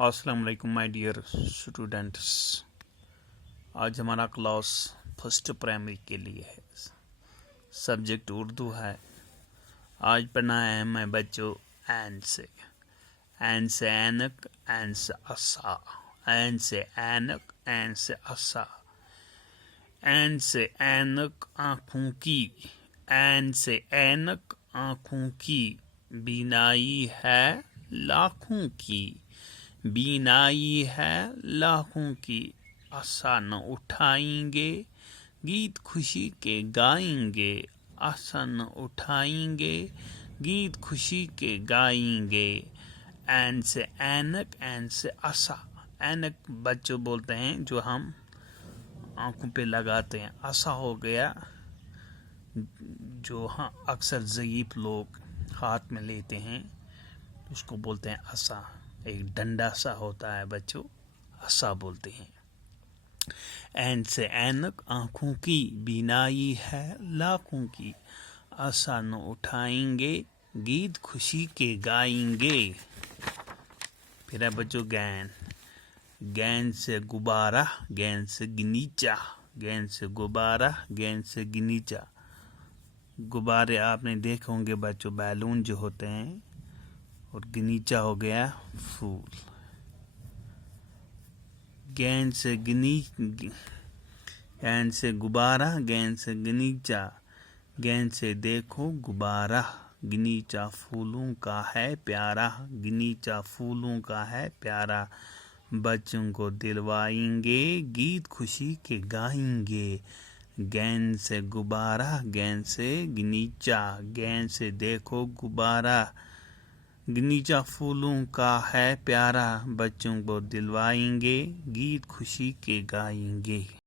السلام علیکم my dear students. آج ہمارا کلاس فرسٹ پرائمری کے لیے ہے. سبجیکٹ اردو ہے. آج پڑھنا ہے ہمیں بچوں این سے اینک، این سے اسا، این سے اینک، این سے اسا. این سے اینک آنکھوں کی، این سے اینک آنکھوں کی، بینائی ہے لاکھوں کی، بینائی ہے لاکھوں کی. اسا نہ اٹھائیں گے گیت خوشی کے گائیں گے، اسا نہ اٹھائیں گے گیت خوشی کے گائیں گے. این سے اینک، این سے اسا. اینک بچوں بولتے ہیں جو ہم آنکھوں پہ لگاتے ہیں. اسا ہو گیا جو اکثر ضعیف لوگ ہاتھ میں لیتے ہیں، اس کو بولتے ہیں اسا. ایک ڈنڈا سا ہوتا ہے بچوں، اسا بولتے ہیں. این سے اینک آنکھوں کی، بینائی ہے لاکھوں کی، اسا نہ اٹھائیں گے گیت خوشی کے گائیں گے. پھر ہے بچوں گین. گین سے غبارہ، گین سے گنیچا، گین سے غبارہ، گین سے گنیچا. غبارے آپ نے دیکھے ہوں گے بچوں، بیلون جو ہوتے ہیں، اور گنیچا ہو گیا پھول. گین سے گین سے غبارہ، گین سے گنیچا، گین سے دیکھو غبارہ، گنیچا پھولوں کا ہے پیارا، گنیچا پھولوں کا ہے پیارا. بچوں کو دلوائیں گے گیت خوشی کے گائیں گے. گین سے غبارہ، گین سے گنیچا، گین سے دیکھو غبارہ، گنیچا پھولوں کا ہے پیارا. بچوں کو دلوائیں گے گیت خوشی کے گائیں گے.